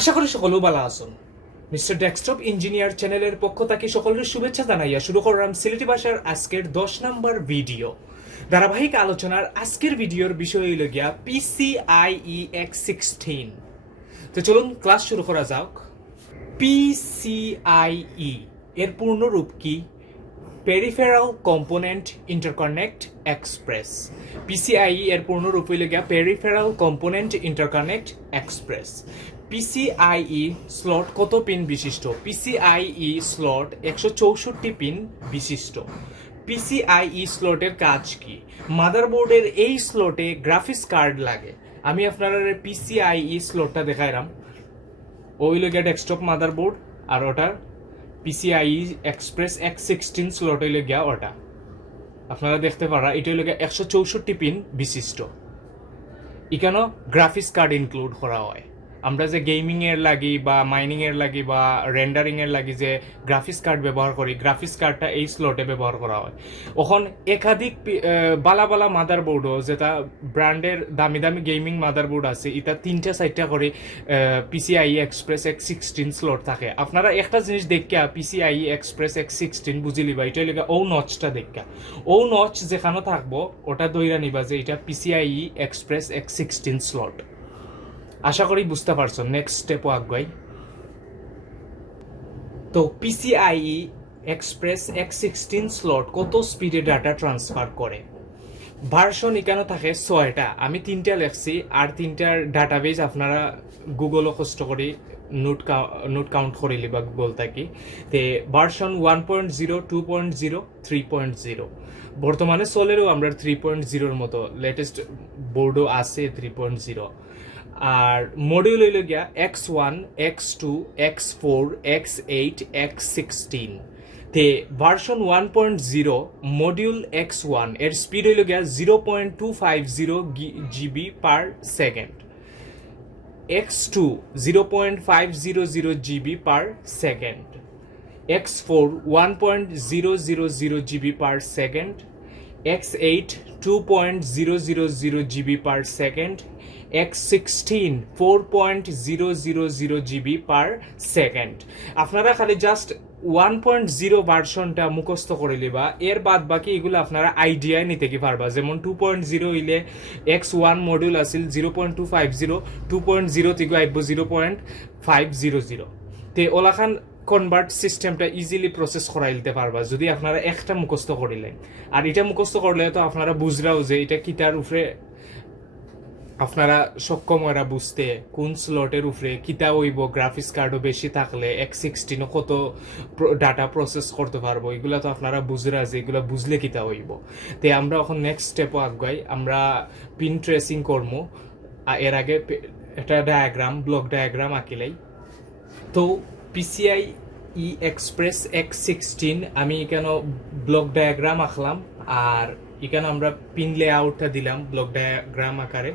আশা করি সকলে ভালো আছেন। মিস্টার ডেস্কটপ ইঞ্জিনিয়ার চ্যানেলের পক্ষ থেকে সকলের শুভেচ্ছা জানাইয়া শুরু করলাম সিলেটি ভাষার আজকের 10 নম্বর ভিডিও। ধারাবাহিক আলোচনার আজকের ভিডিওর বিষয় হইল গিয়া PCIe X16। তো চলুন ক্লাস শুরু করা যাক। PCIe এর পূর্ণ রূপ কি? Peripheral component interconnect express. PCIe এর পূর্ণ রূপ হইল গিয়া peripheral component interconnect express. PCIe slot কত পিন বিশিষ্ট? PCIe স্লট 164 পিন বিশিষ্ট। PCIe স্লটের কাজ কি? মাদারবোর্ডের এই স্লটে গ্রাফিক্স কার্ড লাগে। আমি আপনারা PCIe স্লটটা দেখাইলাম। ওইল গিয়া ডেস্কটপ মাদারবোর্ড আর ওটার PCIe এক্সপ্রেস X16 স্লট হইল গিয়া ওটা। আপনারা দেখতে পারা এটা হইল গিয়া 164 পিন বিশিষ্ট। এখানেও গ্রাফিক্স কার্ড ইনক্লুড করা হয়। আমরা যে গেমিং এর লাগি বা মাইনিং এর লাগি বা রেন্ডারিং এর লাগি যে গ্রাফিক্স কার্ড ব্যবহার করি, গ্রাফিক্স কার্ডটা এই স্লটে ব্যবহার করা হয়। এখন একাধিক বালা বালা মাদারবোর্ডও যেটা ব্র্যান্ডের দামি দামি গেমিং মাদারবোর্ড আছে, এটা 3-4টা করে PCIe এক্সপ্রেস X16 স্লট থাকে। আপনারা একটা জিনিস দেখা PCIe এক্সপ্রেস X16 বুঝি লিবা, এটা লেগে ও নচটা দেখা, ও নচ যেখানে থাকবো ওটা দইরা নিবা যে এটা PCIe এক্সপ্রেস X16 স্লট। আশা করি বুঝতে পারছো। নেক্সট স্টেপও আগাই। তো PCIe এক্সপ্রেস X16 স্লট কত স্পিডে ডাটা ট্রান্সফার করে? ভার্সন এখানে থাকে 6টা, আমি 3টা লেখছি, আর 3টার ডাটাবেজ আপনারা গুগলও কষ্ট করি নোট কাউন্ট করে লিবা গুগল থাকি। তে ভার্সন 1.0, 2.0, 3.0 বর্তমানে চলেরও আমরা 3.0-র মতো লেটেস্ট বোর্ডও আছে 3.0। আর মডিউল হইল গিয়া X1, X2, X4, X8, X16। তে ভার্সন 1.0 মডিউল X1 এর স্পিড হইল গিয়া 0.250 GB per second, X2 0.500 GB per second, X4 1.000 GB per second, X8 2.000 GB per second, X16 4.000 GB per second. আপনারা খালি জাস্ট 1.0 ভার্সনটা মুখস্থ করে লিবা, এর বাদ বাকি এগুলো আপনারা আইডিয়া নিতে কি পারবা। যেমন 2.0 হইলে X1 মডিউল আছিল 0.250, 2.0 থেকে আইব 0.500। তে ওলাখান কনভার্ট সিস্টেমটা ইজিলি প্রসেস করাই দিতে পারবা যদি আপনারা একটা মুখস্থ করিলেন। আর এটা মুখস্থ করলে তো আপনারা বুঝরাও যে এটা কিতার উপরে আপনারা সক্ষম এরা বুঝতে কোন স্লটের উপরে কিতা হইব, গ্রাফিক্স কার্ডও বেশি থাকলে X16 কত ডাটা প্রসেস করতে পারবো, এগুলা তো আপনারা বুঝরা যে এগুলা বুঝলে কিতা হইব। তে আমরা এখন নেক্সট স্টেপও আগাই, আমরা পিন ট্রেসিং করবো। এর আগে একটা ডায়াগ্রাম, ব্লক ডায়াগ্রাম আঁকিলাই। তো PCIe এক্সপ্রেস X16 আমি এখানে ব্লক ডায়াগ্রাম আঁকলাম, আর এখানে আমরা পিন লেআউটটা দিলাম ব্লক ডায়াগ্রাম আকারে।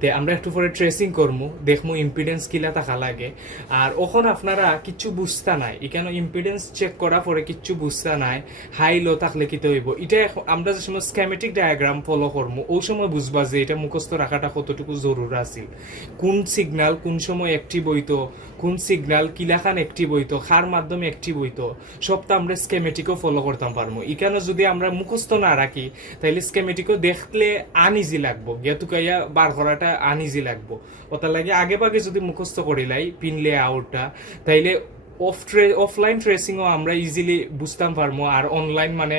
তে আমরা একটু পরে ট্রেসিং করবো, দেখবো ইম্পিডেন্স কিলা থাকা লাগে। আর ওখন আপনারা কিচ্ছু বুঝতে নাই, এখানে ইম্পিডেন্স চেক করা পরে কিচ্ছু বুঝতে নাই হাই লো থাকলে কিতে হইব। এটা আমরা যে সময় স্কেমেটিক ডায়াগ্রাম ফলো করবো ওই সময় বুঝবা যে এটা মুখস্থ রাখাটা কতটুকু জরুরি আছে। কোন সিগন্যাল কোন সময় অ্যাক্টিভ হইতো, কোন সিগন্যাল কিলাখান অ্যাক্টিভ হইতো, কার মাধ্যমে অ্যাক্টিভ হইতো, সবটা আমরা স্কেমেটিকও ফলো করতাম পারবো। এখানে যদি আমরা মুখস্থ না রাখি তাইলে স্কেমেটিকও দেখলে আনইজি লাগবো, গেতুকাইয়া বার করাটা আনইজি লাগবো। ওটার লাগে আগে ভাগে যদি মুখস্থ করিলাই পিন লেআউটটা, তাইলে অফলাইন ট্রেসিংও আমরা ইজিলি বুঝতাম পারবো। আর অনলাইন মানে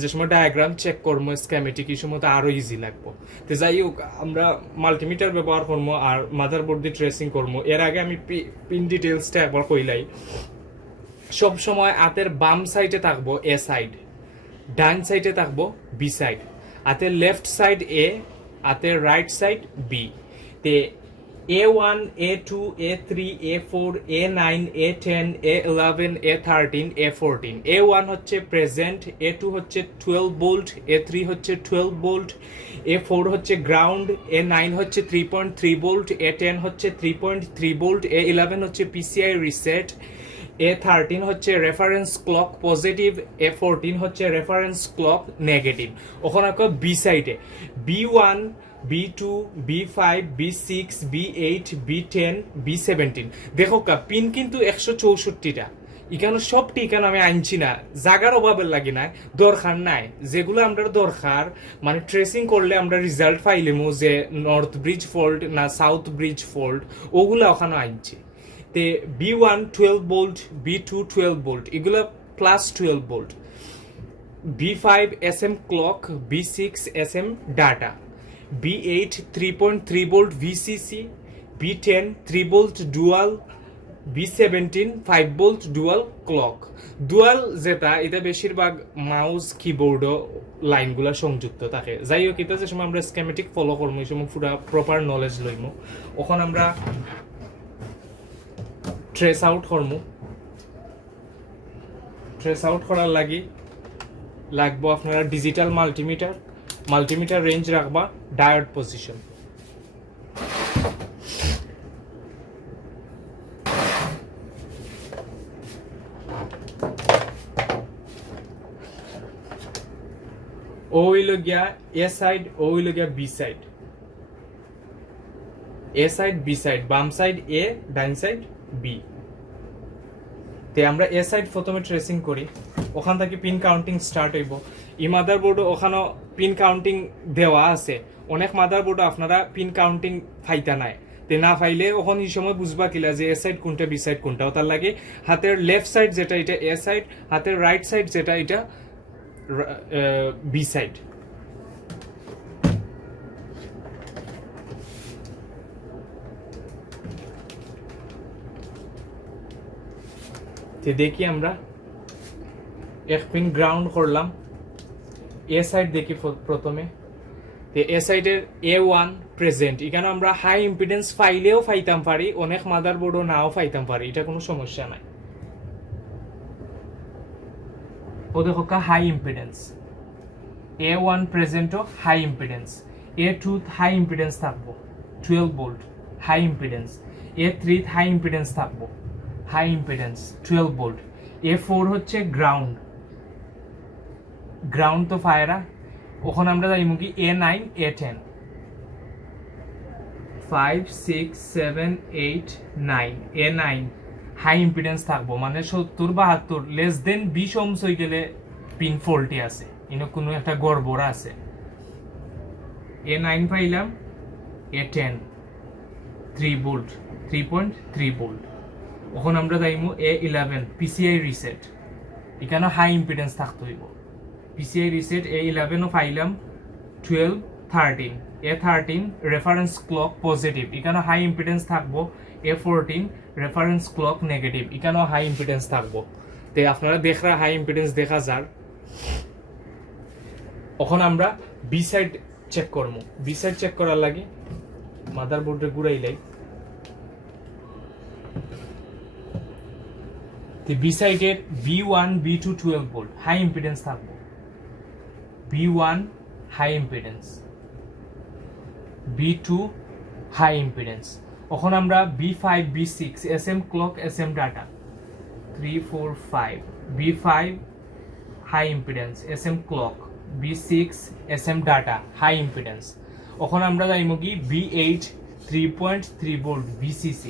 যে সময় ডায়াগ্রাম চেক করবো স্কেমেটিক, এই সময় তো আরো ইজি লাগবো। তো যাই হোক, আমরা মাল্টিমিটার ব্যবহার করবো আর মাদারবোর্ড দিয়ে ট্রেসিং করবো। এর আগে আমি পিন ডিটেলসটা একবার কইলাই। সব সময় হাতের বাম সাইডে থাকবো এ সাইড, ডান সাইডে থাকবো বি সাইড, হাতের লেফট সাইড এ, হাতের রাইট সাইড বি। তে A1, A2, A3, A4, A9, A10, A11, A13, A14। A1 হচ্ছে প্রেজেন্ট, A2 হচ্ছে 12 ভোল্ট, A3 হচ্ছে 12 ভোল্ট, A4 হচ্ছে গ্রাউন্ড, A9 হচ্ছে 3.3 ভোল্ট, A10 হচ্ছে 3.3 ভোল্ট, A11 হচ্ছে PCI রিসেট, A13 হচ্ছে রেফারেন্স ক্লক পজিটিভ, A14 হচ্ছে রেফারেন্স ক্লক নেগেটিভ। ওখানে বি সাইডে B1 B2, B5, B6, B8, B10, B17 দেখো কা পিন কিন্তু 164টা এখানে সবটি এখানে আমি আনছি না জায়গার অভাবের লাগে না দরকার নাই যেগুলো আমরা দরকার মানে ট্রেসিং করলে আমরা রেজাল্ট পাইলেমো যে নর্থ ব্রিজ ফল্ট না সাউথ ব্রিজ ফল্ট ওগুলো ওখানে আনছি তে B1 12 ভোল্ট B2 12 ভোল্ট এগুলো plus 12 volt B5 SM clock B6 SM data B8 3.3 volt VCC B10 3 volt dual B17 5 volt dual clock dual যেটা এটা বেশিরভাগ মাউস কিবোর্ড লাইনগুলো সংযুক্ত থাকে যাই হোক এটা যে সময় আমরা স্কেমেটিক ফলো করবো এই সময় পুরো প্রপার নলেজ লইমু ওখানে আমরা ট্রেস আউট করবো ট্রেস আউট করার লাগবো আপনারা ডিজিটাল মাল্টিমিটার রেঞ্জ রাখবা ডায়োড পজিশন ও হইল গিয়া এ সাইড ও হইল গিয়া বি সাইড এ সাইড বি সাইড বাম সাইড এ ডাইন সাইড বি তে আমরা এ সাইড প্রথমে ট্রেসিং করি ওখান থেকে পিন কাউন্টিং স্টার্ট হইব এই মাদারবোর্ড ওখানে পিন কাউন্টিং দেওয়া আছে অনেক মাদারবোর্ড আপনারা পিন কাউন্টিং ফাইতা নাই তে না ফাইলে ওখান এই সময় বুঝবা কিলা যে এ সাইড কোনটা বি সাইড কোনটা তার লাগে হাতের লেফট সাইড যেটা এটা এ সাইড হাতের রাইট সাইড যেটা এটা বি সাইড তে দেখি আমরা এক পিন গ্রাউন্ড করলাম এ সাইড দেখি প্রথমে তে এ সাইডের A1 প্রেজেন্ট এখানে আমরা হাই ইম্পিডেন্স ফাইলেও পাইতাম পারি অনেক মাদারবোর্ডও নাও পাইতাম পারি এটা কোনো সমস্যা নাই ও দেখো কা হাই ইম্পিডেন্স A1 প্রেজেন্টও high impedance A2 high impedance থাকবো 12 volt high impedance A3 high impedance থাকবো হাই ইম্পিডেন্স 12 ভোল্ট A4 হচ্ছে গ্রাউন্ড তো ফায়ারা ওখানে আমরা যাইমু কি A9 A10 5 6 7 8 9 A9 high impedance থাকবো মানে 70 72 লেস দেন 20 ohms হয়ে গেলে পিন ফল্টি আছে ইনো কোনো একটা গড়বড় আছে A9 পাইলাম A10 3 ভোল্ট 3.3 ভোল্ট ওখানে আমরা যাইমু A11 PCI রিসেট এখানে হাই ইম্পিডেন্স থাকতে হইব PCI রিসেট A11 ও পাইলাম 12 13 A13 রেফারেন্স ক্লক পজিটিভ এখানে হাই ইম্পিডেন্স থাকবো A14 রেফারেন্স ক্লক নেগেটিভ এখানেও হাই ইম্পিডেন্স থাকবো তে আপনারা দেখরা হাই ইম্পিডেন্স দেখা যার এখন আমরা বি সাইড চেক করবো বি সাইড চেক করার লাগে মাদারবোর্ডে ঘুরাইলাই তে বি সাইডের B1 B2 12 volt high impedance থাকবো B1 high impedance B2 high impedance এখন আমরা B5 B6 SM clock SM data 3 4 5 B5 high impedance SM clock B6 SM data high impedance এখন আমরা যাইমু কি B8 3.3 volt VCC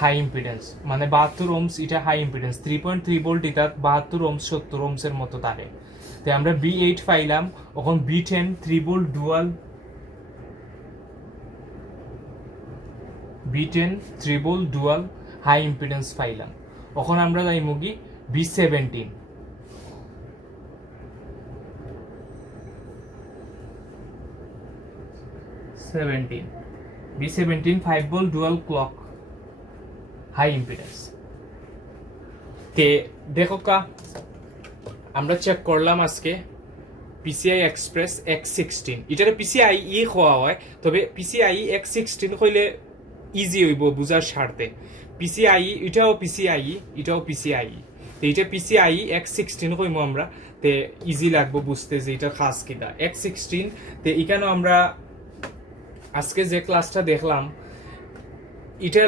high impedance মানে 72 ohms এটা high impedance 3.3 volt এটা 72 ohms 70 ohms এর মতো থাকে তাই আমরা B8 পাইলাম এখন B10 3 volt dual B10 3 volt dual high impedance পাইলাম এখন আমরা যাইমু কি B17 B17 5 volt dual clock high impedance তে দেখো কা আমরা চেক করলাম আজকে PCI Express X16 এটারে PCI হওয়া হয় তবে PCI X16 কইলে ইজি হইব বুঝার স্বার্থে PCI এটাও PCI তে এটা PCI X16 কইমু আমরা তে ইজি লাগবে বুঝতে যে এটা খাস কিটা X16 তে এখানে আমরা আজকে যে ক্লাসটা দেখলাম এটা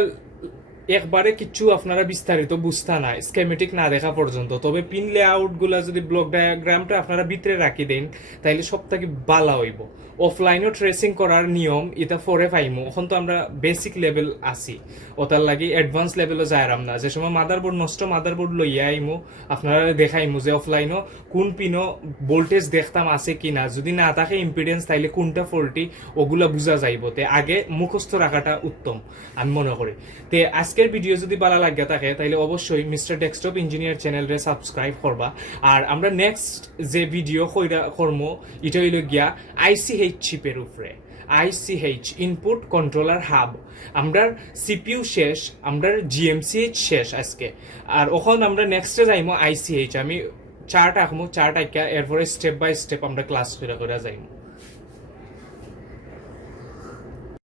একবারে কিচ্ছু আপনারা বিস্তারিত বুঝতা না স্কেমেটিক না দেখা পর্যন্ত, তবে পিন লেআউট গুলা যদি ব্লক ডায়াগ্রামটা আপনারা ভিতরে রাখি দেন তাইলে সব থেকে ভালো হইব। অফলাইনও ট্রেসিং করার নিয়ম এটা পরে পাইমু, এখন তো আমরা বেসিক লেভেল আছি, ওটার লাগি অ্যাডভান্স লেভেলও যাইরাম না। যে সময় মাদারবোর্ড নষ্ট মাদারবোর্ড লইয়া আইমু আপনারা দেখাইমু যে অফলাইনও কোন পিনও ভোল্টেজ দেখতাম আছে কিনা, যদি না থাকে ইম্পিডেন্স তাইলে কোনটা ফল্টি ওগুলা বুঝা যাইব। তে আগে মুখস্থ রাখাটা উত্তম আমি মনে করি। তে আজকের ভিডিও যদি ভালো লাগে থাকে তাইলে অবশ্যই মিস্টার ডেস্কটপ ইঞ্জিনিয়ার চ্যানেলরে সাবস্ক্রাইব করবা। আর আমরা নেক্সট যে ভিডিও করবো এটা হইল গিয়া ICH চিপের উপরে, ICH ইনপুট কন্ট্রোলার হাব। আমরা সিপিইউ শেষ, আমরা GMCH শেষ আজকে, আর ওখান আমরা নেক্সটে যাইমো ICH। আমি চার্ট আঁকমো, চার্ট আঁকা এরপরে স্টেপ বাই স্টেপ আমরা ক্লাস করে যাইমো।